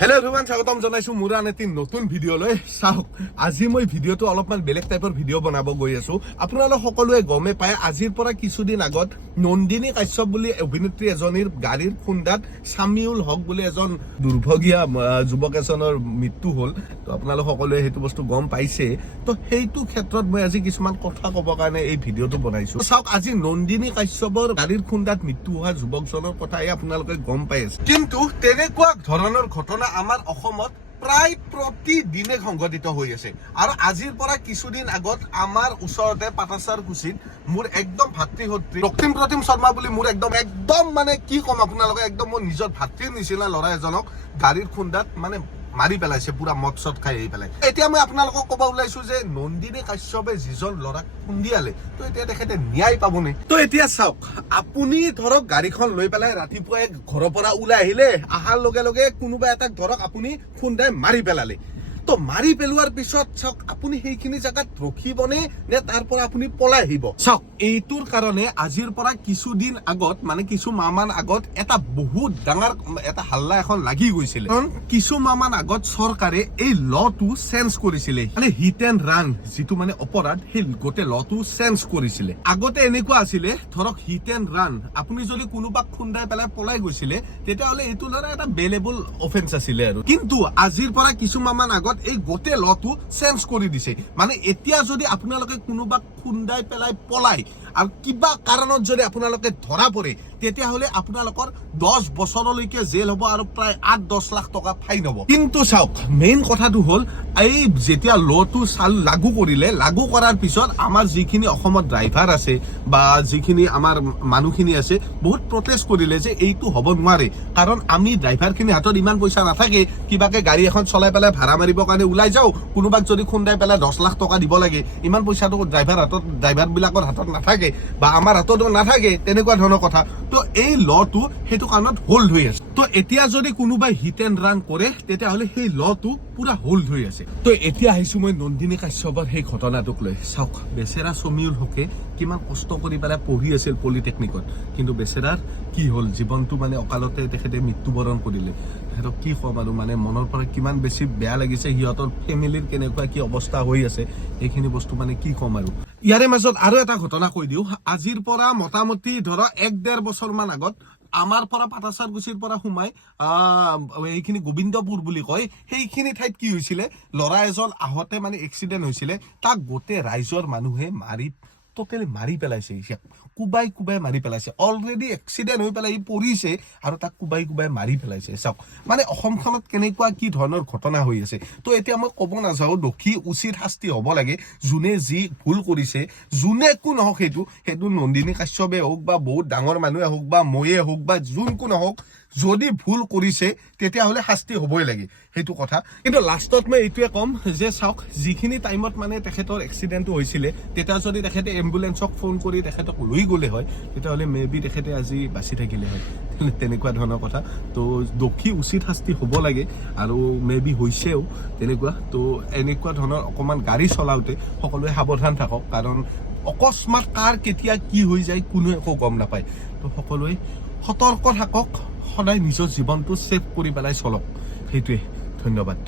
Hello' everyone স্বাগতম জনাইছো মোৰ আন এটি নতুন ভিডিঅ'লৈ। চাওক আজি মই ভিডিঅ'টো অলপমান বেলেগ টাইপৰ ভিডিঅ' বনাব গৈ আছো। আপোনালোক সকলোৱে গমে পায় আজিৰ পৰা কিছুদিন আগত নন্দিনী কাশ্যপ বুলি অভিনেত্ৰী এজনীৰ গাড়ীৰ খুন্দাত চামিউল হক বুলি এজন দুৰ্ভগীয়া যুৱক এজনৰ মৃত্যু হ'ল। তো আপোনালোক সকলোৱে সেইটো বস্তু গম পাইছে। তো সেইটো ক্ষেত্ৰত মই আজি কিছুমান কথা ক'ব কাৰণে এই ভিডিঅ'টো বনাইছো। চাওক আজি নন্দিনী কাশ্যপৰ গাড়ীৰ খুন্দাত মৃত্যু হোৱা যুৱকজনৰ কথাই আপোনালোকে গম পাই আছে। কিন্তু তেনেকুৱা ধৰণৰ ঘটনা আমাৰ অসমত প্ৰায় প্ৰতিদিনে সংঘটিত হৈ আছে। আৰু আজিৰ পৰা কিছুদিন আগত আমাৰ ওচৰতে পাটাচাৰ কুচিত মোৰ একদম ভাতৃসত্ৰী ৰক্তিম প্ৰতিম শৰ্মা বুলি মোৰ একদম একদম মানে কি ক'ম আপোনালোকে একদম মোৰ নিজৰ ভাতৃৰ নিচিনা ল'ৰা এজনক গাড়ীৰ খুন্দাত মানে মাৰি পেলাইছে পুৰা মদ চদ খাই আহি পেলাই। এতিয়া মই আপোনালোকক ক'ব ওলাইছো যে নন্দিনী কাশ্যপে যিজন ল'ৰাক খুন্দিয়ালে তো এতিয়া তেখেতে ন্যায় পাবনে? তো এতিয়া চাওক আপুনি ধৰক গাড়ীখন লৈ পেলাই ৰাতিপুৱাই ঘৰৰ পৰা ওলাই আহিলে অহাৰ লগে লগে কোনোবা এটাক ধৰক আপুনি খুন্দাই মাৰি পেলালে। তো মাৰি পেলোৱাৰ পিছত চাওক, আপুনি সেইখিনি জেগাত ৰখিবনে নে তাৰ পৰা আপুনি পলাই আহিব? চাওক, এইটোৰ কাৰণে আজিৰ পৰা কিছুদিন আগত মানে কিছু মাহমান আগত এটা বহুত ডাঙৰ, এটা হাল্লা এখন লাগি গৈছিলে। কাৰণ কিছু মাহমান আগত চৰকাৰে এই লটো চেঞ্জ কৰিছিলে। মানে হিট এণ্ড ৰান যিটো মানে অপৰাধ, সেই গোটেই লটো চেঞ্জ কৰিছিলে। আগতে এনেকুৱা আছিলে, ধৰক হিট এণ্ড ৰান আপুনি যদি কোনোবাক খুন্দাই পেলাই পলাই গৈছিলে, তেতিয়াহ'লে এইটো ধৰা এটা বেলেবল অফেন্স আছিলে আৰু। কিন্তু আজিৰ পৰা কিছুমাহমান আগত এই গোটেই লটো চেঞ্জ কৰি দিছে। মানে এতিয়া যদি আপোনালোকে কোনোবাক খুন্দাই পেলাই পলাই আৰু কিবা কাৰণত যদি আপোনালোকে ধৰা পৰে, তেতিয়াহ'লে আপোনালোকৰ দহ বছৰলৈকে জেল হ'ব আৰু প্ৰায় আঠ, দহ লাখ টকা ফাইন হ'ব। কিন্তু চাওক মেইন কথাটো হ'ল, এই যেতিয়া লটো চাল লাগু কৰিলে, লাগু কৰাৰ পিছত আমাৰ যিখিনি অসমত ড্ৰাইভাৰ আছে বা যিখিনি আমাৰ মানুহখিনি আছে, বহুত প্ৰটেষ্ট কৰিলে যে এইটো হ'ব নোৱাৰে। কাৰণ আমি ড্ৰাইভাৰখিনি হাতত ইমান পইচা নাথাকে, কিবাকে গাড়ী এখন চলাই পেলাই ভাড়া মাৰিবৰ কাৰণে ওলাই যাওঁ, কোনোবাক যদি খুন্দাই পেলাই দহ লাখ টকা দিব লাগে, ইমান পইচাটো ড্ৰাইভাৰ হাতত ড্ৰাইভাৰ বিলাকৰ হাতত নাথাকে। বা আমাৰ হাততো নাথাকে, তেনেকুৱা ধৰণৰ কথা। তো এই লটো সেইটো কাৰণত হোল্ড হৈ আছে। তো এতিয়া যদি কোনোবাই হিট এণ্ড ৰান কৰে, তেতিয়াহ'লে সেই লটো পুৰা হোল্ড হৈ আছে। তো এতিয়া আহিছো মই নন্দিনী কাশ্যপৰ সেই ঘটনাটোক লৈ। চাওক, বেচেৰা সমীউল হকে কিমান কষ্ট কৰি পেলাই পঢ়ি আছিল পলিটেকনিকত কিন্তু বেচেৰাৰ কি হ'ল? জীৱনটো মানে অকালতে তেখেতে মৃত্যুবৰণ কৰিলে। সিহঁতক কি ক'ম আৰু মানে মনৰ পৰা কিমান বেছি বেয়া লাগিছে, সিহঁতৰ ফেমিলিৰ কেনেকুৱা কি অৱস্থা হৈ আছে এইখিনি বস্তু মানে কি ক'ম আৰু। ইয়াৰে মাজত আৰু এটা ঘটনা কৈ দিওঁ। আজিৰ পৰা মোটামুটি ধৰা এক ডেৰ বছৰমান আগত আমাৰ পৰা পাটাচাৰকুচিৰ পৰা সোমাই এইখিনি গোবিন্দপুৰ বুলি কয়, সেইখিনি ঠাইত কি হৈছিলে, ল'ৰা এজন আহোঁতে মানে এক্সিডেণ্ট হৈছিলে, তাক গোটেই ৰাইজৰ মানুহে মাৰি টোটেলি মাৰি পেলাইছে ইয়াক কোবাই কোবাই মাৰি পেলাইছে। অলৰেডি এক্সিডেণ্ট হৈ পেলাই সি পৰিছে আৰু তাক কোবাই কোবাই মাৰি পেলাইছে। চাওক মানে অসমখনত কেনেকুৱা কি ধৰণৰ ঘটনা হৈ আছে। তো এতিয়া মই ক'ব নাযাওঁ, দোষী উচিত শাস্তি হ'ব লাগে। যোনে যি ভুল কৰিছে, যোনে একো নহওক সেইটো সেইটো নন্দিনী কাশ্যপে হওক বা বহুত ডাঙৰ মানুহে হওক বা ময়ে হওক বা যোন কো নহওক যদি ভুল কৰিছে, তেতিয়াহ'লে শাস্তি হ'বই লাগে। সেইটো কথা। কিন্তু লাষ্টত মই এইটোৱে ক'ম যে চাওক, যিখিনি টাইমত মানে তেখেতৰ এক্সিডেণ্টটো হৈছিলে, তেতিয়া যদি তেখেতে এম্বুলেঞ্চক ফোন কৰি তেখেতক লৈ গ'লে হয়, তেতিয়াহ'লে মে বি তেখেতে আজি বাচি থাকিলে হয়। তেনেকুৱা ধৰণৰ কথা। তো দোষী উচিত শাস্তি হ'ব লাগে আৰু মে বি হৈছেও তেনেকুৱা। তো এনেকুৱা ধৰণৰ অকণমান গাড়ী চলাওঁতে সকলোৱে সাৱধান থাকক। কাৰণ অকস্মাত কাৰ কেতিয়া কি হৈ যায় কোনোৱে একো গম নাপায়। তো সকলোৱে সতৰ্ক থাকক সদায় নিজৰ জীৱনটো ছেভ কৰি পেলাই চলক। সেইটোৱে ধন্যবাদ।